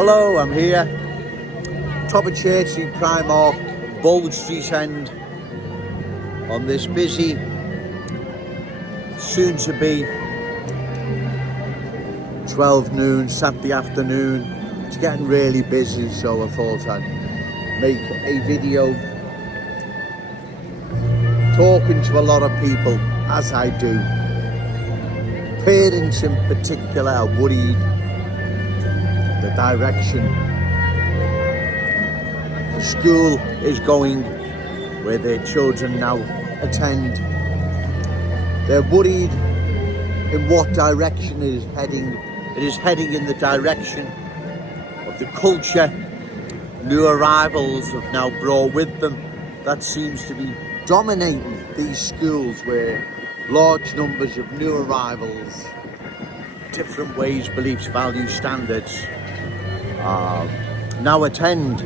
Hello, I'm here, top of Church Street, Primark, Bold Street End, on this busy, soon-to-be 12 noon, Saturday afternoon. It's getting really busy, so I thought I'd make a video talking to a lot of people, as I do. Parents in particular are worried the direction the school is going, where their children now attend. They're worried in what direction it is heading. It is heading in the direction of the culture new arrivals have now brought with them. That seems to be dominating these schools, where large numbers of new arrivals, different ways, beliefs, values, standards now attend.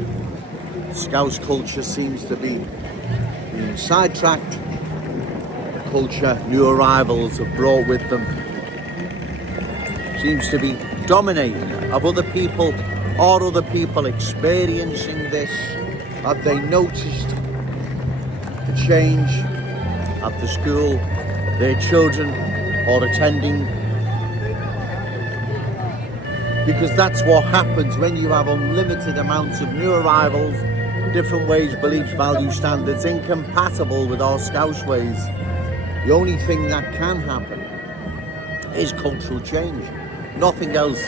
Scouse culture seems to be being sidetracked. The culture new arrivals have brought with them seems to be dominating. Are other people experiencing this? Have they noticed the change at the school their children are attending? Because that's what happens when you have unlimited amounts of new arrivals, different ways, beliefs, values, standards, incompatible with our Scouse ways. The only thing that can happen is cultural change. Nothing else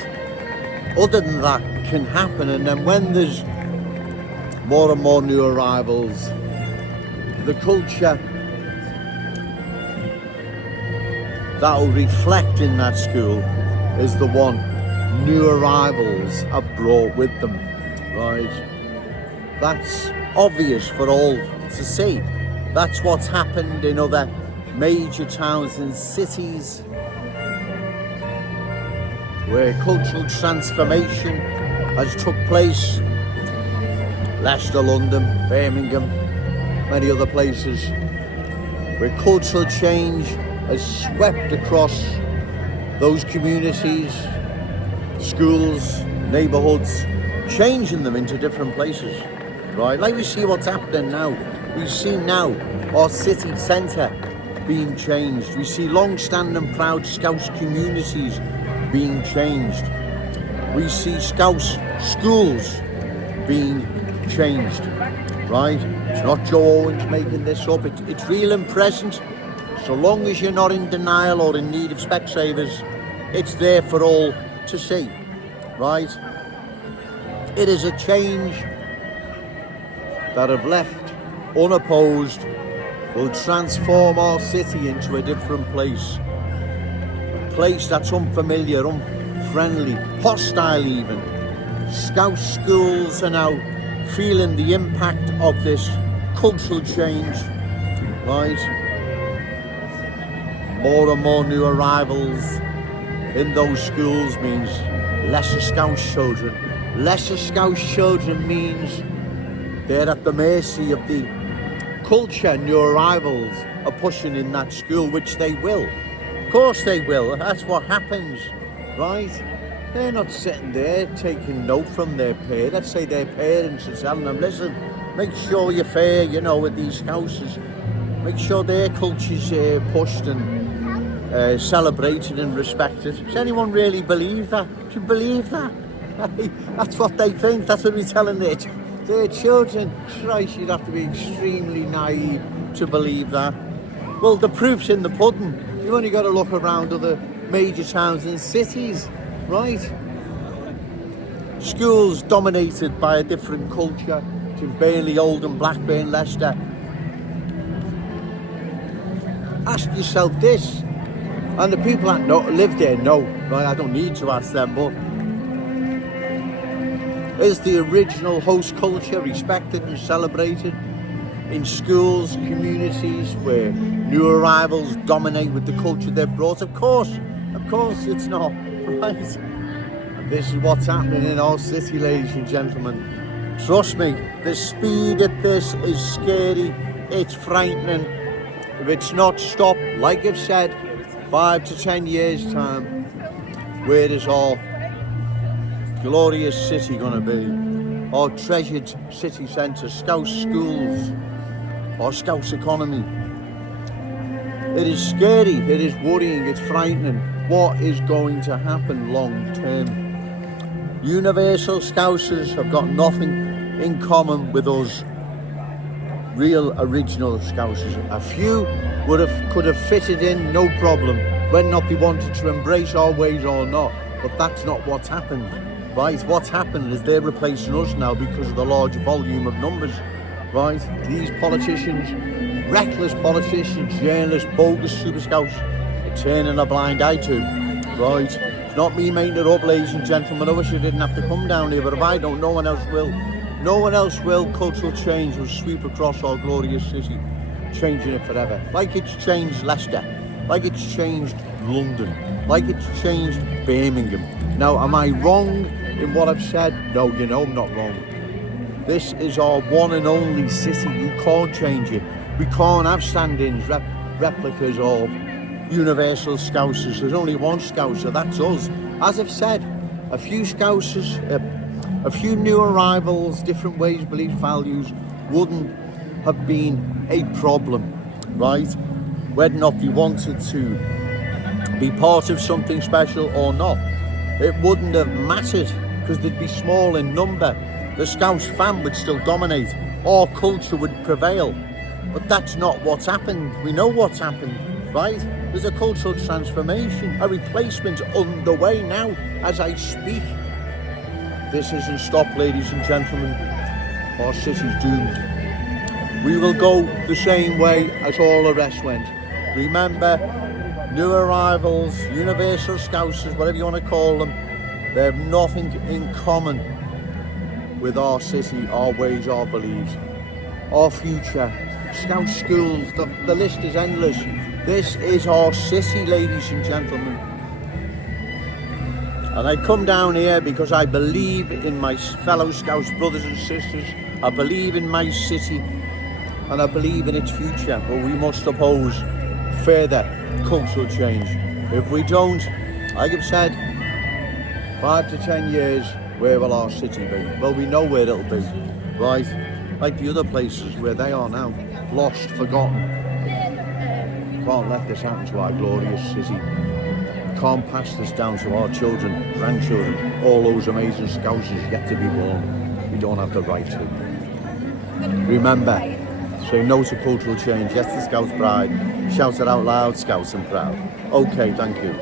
other than that can happen. And then when there's more and more new arrivals, the culture that will reflect in that school is the one new arrivals have brought with them, right? That's obvious for all to see. That's what's happened in other major towns and cities where cultural transformation has took place. Leicester, London, Birmingham, many other places, where cultural change has swept across those communities, schools, neighbourhoods, changing them into different places, right? Like we see what's happening now. We see now our city centre being changed. We see long-standing proud Scouse communities being changed. We see Scouse schools being changed, right? It's not Joe Owens making this up. It's real and present. So long as you're not in denial or in need of Specsavers, it's there for all to see, right? It is a change that, if left unopposed, will transform our city into a different place. A place that's unfamiliar, unfriendly, hostile even. Scouse schools are now feeling the impact of this cultural change, right? More and more new arrivals in those schools means lesser Scouse children. Lesser Scouse children means they're at the mercy of the culture new arrivals are pushing in that school, which they will. Of course they will. That's what happens, right? They're not sitting there taking note from their parents. Let's say their parents are telling them, listen, make sure you're fair, with these Scousers. Make sure their culture's pushed and celebrated and respected. Does anyone really believe that? Do you believe that? That's what they think. That's what we're telling their children. Christ, you'd have to be extremely naive to believe that. Well, the proof's in the pudding. You've only got to look around other major towns and cities, right? Schools dominated by a different culture, to Burnley, Oldham, Blackburn, Leicester. Ask yourself this, and the people that live there know, right? I don't need to ask them, but is the original host culture respected and celebrated in schools, communities where new arrivals dominate with the culture they've brought? Of course it's not, right? And this is what's happening in our city, ladies and gentlemen. Trust me, the speed at this is scary, it's frightening. If it's not stopped, like I've said, 5 to 10 years time, where does our glorious city going to be? Our treasured city centre, Scouse schools, our Scouse economy. It is scary, it is worrying, it's frightening. What is going to happen long term? Universal Scousers have got nothing in common with us real original Scousers. A few could have fitted in, no problem, whether or not they wanted to embrace our ways or not. But that's not what's happened, right? What's happened is they're replacing us now because of the large volume of numbers, right? These politicians, reckless politicians, journalists, bogus super Scouts, are turning a blind eye to, right? It's not me making it up, ladies and gentlemen. I wish I didn't have to come down here, but if I don't, no one else will. No one else will. Cultural change will sweep across our glorious city, changing it forever. Like it's changed Leicester, like it's changed London, like it's changed Birmingham. Now, am I wrong in what I've said? No, you know I'm not wrong. This is our one and only city. You can't change it. We can't have stand-ins, replicas or universal Scousers. There's only one Scouser, that's us. As I've said, a few Scousers, a few new arrivals, different ways, beliefs, values wouldn't have been a problem, right? Whether or not they wanted to be part of something special or not, it wouldn't have mattered because they'd be small in number. The Scouse fan would still dominate. Our culture would prevail. But that's not what's happened. We know what's happened, right? There's a cultural transformation, a replacement underway now as I speak. This isn't stopped, ladies and gentlemen. Our city's doomed. We will go the same way as all the rest went. Remember, new arrivals, universal Scousers, whatever you want to call them, they have nothing in common with our city, our ways, our beliefs, our future. Scouse schools, the list is endless. This is our city, ladies and gentlemen. And I come down here because I believe in my fellow Scouse brothers and sisters. I believe in my city and I believe in its future. But we must oppose further cultural change. If we don't, like I've said, 5 to 10 years, where will our city be? Well, we know where it'll be, right? Like the other places where they are now, lost, forgotten. Can't let this happen to our glorious city. Can't pass this down to our children, grandchildren, all those amazing Scousers yet to be born. We don't have the right to. Remember, say no to cultural change, yes to Scouse pride, shout it out loud, Scouts and proud. Okay, thank you.